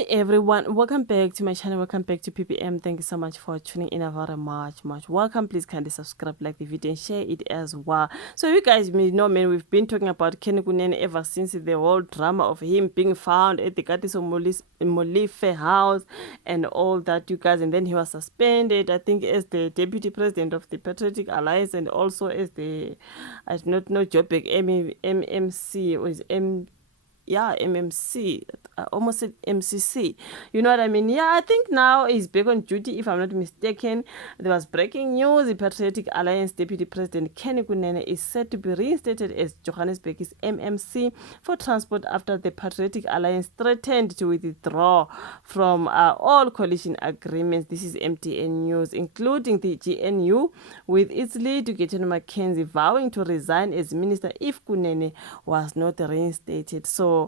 Hi everyone, welcome back to my channel, welcome back to PPM. Thank you so much for tuning in, very much welcome. Please kindly subscribe, like the video and share it as well. So you guys may know, man, we've been talking about Kenny Kunene ever since the whole drama of him being found at the Katiso Molife house and all that, you guys. And then he was suspended, I think, as the deputy president of the Patriotic Alliance, and also as the, I do not know, Joburg MMC, or is MMC, almost said MCC. You know what I mean? Yeah, I think now he's back on duty, if I'm not mistaken. There was breaking news. The Patriotic Alliance Deputy President Kenny Kunene is set to be reinstated as Johannesburg's MMC for transport after the Patriotic Alliance threatened to withdraw from all coalition agreements. This is MTN News, including the GNU, with its leader Gayton McKenzie vowing to resign as minister if Kunene was not reinstated. So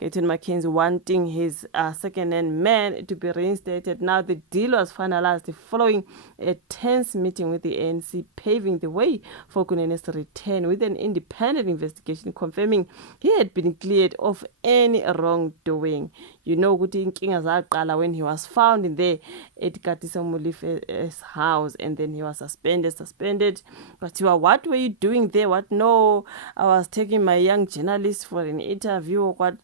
Gayton McKenzie wanting his second-hand man to be reinstated. Now the deal was finalized following a tense meeting with the ANC, paving the way for Kunene's return, with an independent investigation confirming he had been cleared of any wrongdoing. You know, when he was found in there at Katiso Molife's house, and then he was suspended. But what were you doing there? What? No, I was taking my young journalist for an interview. What?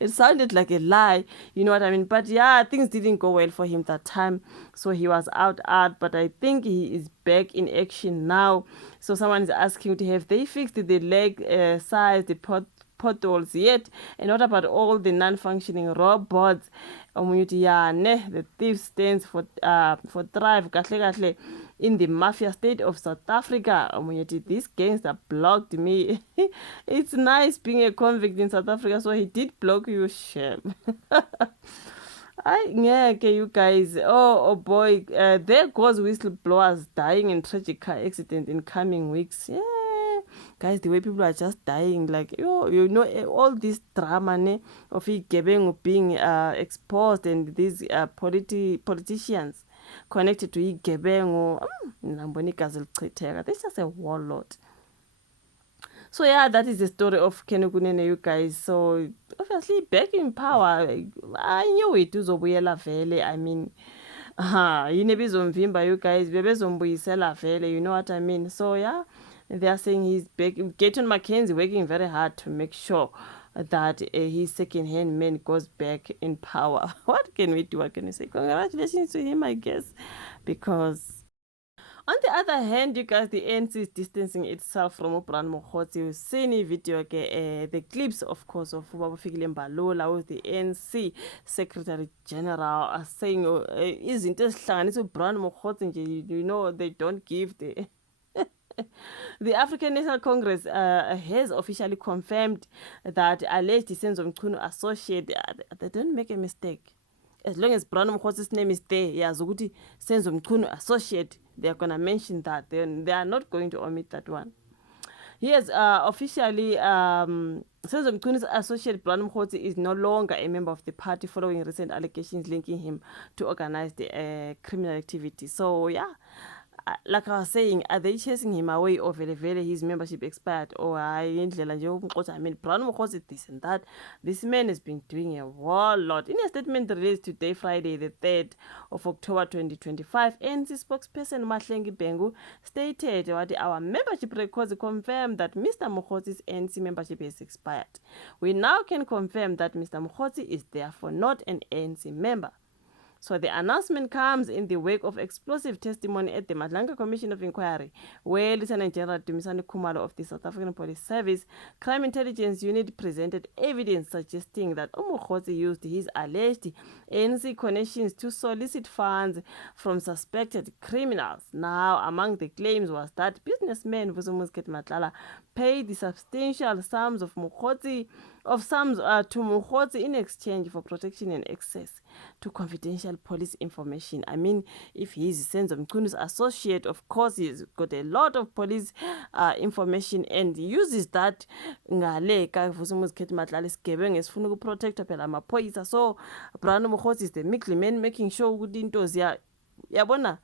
It sounded like a lie, you know what I mean? But yeah, things didn't go well for him that time, so he was out, but I think he is back in action now. So someone is asking, to have they fixed the leg size, the potholes yet? And what about all the non-functioning robots? The thief stands for thrive kahle in the mafia state of South Africa. These gangsters blocked me. It's nice being a convict in South Africa, so he did block you, shame. Okay, you guys. Oh boy, there goes whistleblowers dying in tragic car accident in coming weeks. Yeah, guys, the way people are just dying, like all this drama of Igebengu being exposed, and these politicians connected to Igebengu. This is a warlord. So yeah, that is the story of Kenny Kunene, you guys. So obviously back in power, I knew it uzobuyela vele. I mean, yini bizomvimba, you guys, bebezombuyisela vele, you know what I mean? So yeah, they are saying he's back. Gayton McKenzie working very hard to make sure that his second-hand man goes back in power. What can we do? What can we say? Congratulations to him, I guess, because on the other hand, you guys, the ANC is distancing itself from Ubran Mokhotsi. You've seen a video, the clips, of course, of Ubabufikile Mbalula with the ANC Secretary General saying, isn't this Ubran Mokhotsi? You know, they don't give the... The African National Congress has officially confirmed that alleged Senzo Mchunu associate, they don't make a mistake. As long as Brown Mkhotsi's name is there, Yazuguti Senzo Mchunu associate, they're going to mention that. Then they are not going to omit that one. Yes, officially, Senzo Mchunu's associate Brown Mkhotsi is no longer a member of the party following recent allegations linking him to organize the criminal activity. So, yeah. Like I was saying, are they chasing him away, or his membership expired? Or I mean, Brown Mokhosi this and that. This man has been doing a whole lot. In a statement released today, Friday, the 3rd of October 2025, ANC spokesperson Mahlengi Bengu stated that our membership records confirm that Mr. Mokhosi's ANC membership has expired. We now can confirm that Mr. Mokhosi is therefore not an ANC member. So the announcement comes in the wake of explosive testimony at the Madlanga Commission of Inquiry, where Lieutenant General Dumisani Khumalo of the South African Police Service Crime Intelligence Unit presented evidence suggesting that Umukhosi used his alleged ANC connections to solicit funds from suspected criminals. Now, among the claims was that businessman Vuzumusket Matlala paid the substantial sums of Mukhosi to Mukhosi in exchange for protection and access to confidential police information. I mean, if he's Senzo Mchunu's associate, of course he's got a lot of police information, and he uses that ngale ka Vuzumusket Matlala isigebengu esifuna ukuprotecta phela amaphoyisa. So Brown Mukhosi is the middleman making sure ukuthi into yabona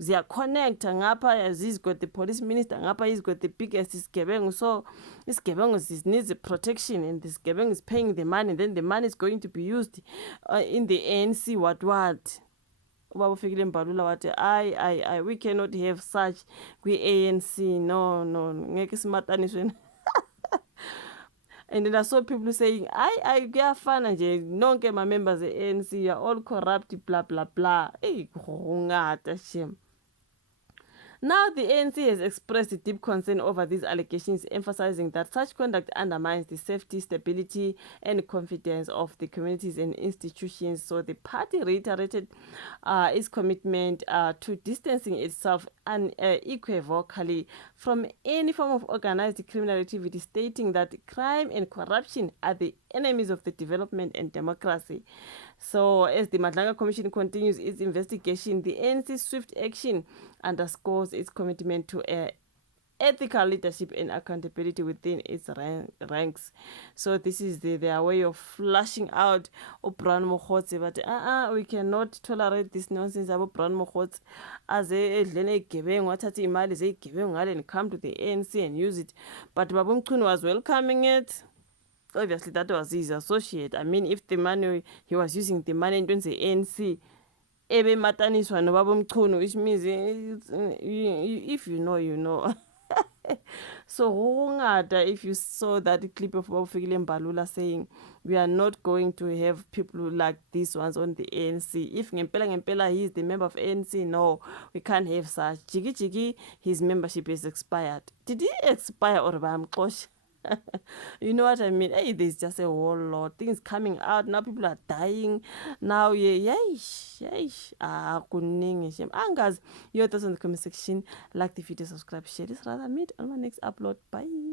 ziyaconnecta ngapha. He's got the police minister ngapha, he's got the biggest isigebengu. So isigebengu needs protection, and this isigebengu is paying the money, then the money is going to be used in the ANC what. Ubaba uFikile Mbalula wathi I we cannot have such kwi-ANC. No, ngeke simataniswe. And then I saw people saying, kuyafana nje, nonke ma-members e-ANC, you are all corrupt, blah, blah, blah. Eyi, ngata shem. Now, the ANC has expressed deep concern over these allegations, emphasizing that such conduct undermines the safety, stability, and confidence of the communities and institutions. So the party reiterated its commitment to distancing itself unequivocally from any form of organized criminal activity, stating that crime and corruption are the enemies of the development and democracy. So as the Madlanga Commission continues its investigation, the ANC's swift action underscores its commitment to ethical leadership and accountability within its ranks. So this is their way of flashing out Brown Mokhotsi, but we cannot tolerate this nonsense about Brown Mokhotsi as edlele igebengu, wathatha imali zeyigebengu ngale and come to the ANC and use it. But Babu Mchunu was welcoming it. Obviously that was his associate. I mean, if the money, he was using the money into the ANC, ebe mataniswa no Baba Mchunu, which means if you know, you know. So if you saw that clip of Baba Fikile Mbalula saying we are not going to have people like these ones on the ANC. If ngempela he is the member of ANC, no, we can't have such. Jiki, his membership is expired. Did he expire or bamxosha? You know what I mean? Hey, there's just a whole lot things coming out now. People are dying now. Kuningi shem. Angas, your thoughts on the comment section. Like the video, subscribe, share this. Rather meet on my next upload. Bye.